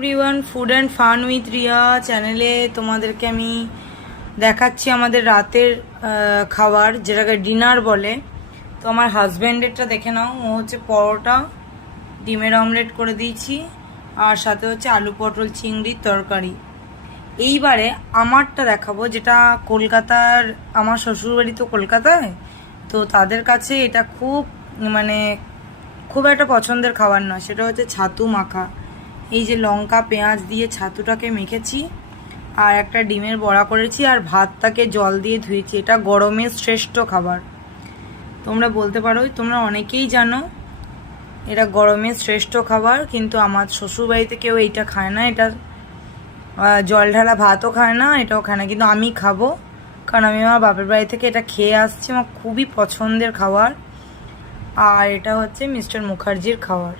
Everyone, food and fun with Riya চ্যানেলে তোমাদেরকে আমি দেখাচ্ছি আমাদের রাতের খাবার, যেটাকে ডিনার বলে। তো আমার হাজব্যান্ডেরটা দেখে নাও। ও হচ্ছে পরোটা, ডিমের অমলেট করে দিয়েছি, আর সাথে হচ্ছে আলু পটল চিংড়ির তরকারি। এইবারে আমারটা দেখাবো, যেটা কলকাতার, আমার শ্বশুরবাড়ি তো কলকাতায়, তো তাদের কাছে এটা খুব একটা পছন্দের খাবার না। সেটা হচ্ছে ছাতু মাখা। এই যে লঙ্কা পেঁয়াজ দিয়ে ছাতুটাকে মেখেছি, আর একটা ডিমের বড়া করেছি, আর ভাতটাকে জল দিয়ে ধুয়েছি। এটা গরমের শ্রেষ্ঠ খাবার। তোমরা বলতে পারো, তোমরা অনেকেই জানো এটা গরমের শ্রেষ্ঠ খাবার, কিন্তু আমার শ্বশুরবাড়িতে কেউ এইটা খায় না। এটা জল ঢালা ভাতও খায় না, এটাও খায় না, কিন্তু আমি খাবো, কারণ আমি আমার বাপের বাড়ি থেকে এটা খেয়ে আসছি। আমার খুবই পছন্দের খাবার, আর এটা হচ্ছে মিস্টার মুখার্জির খাবার।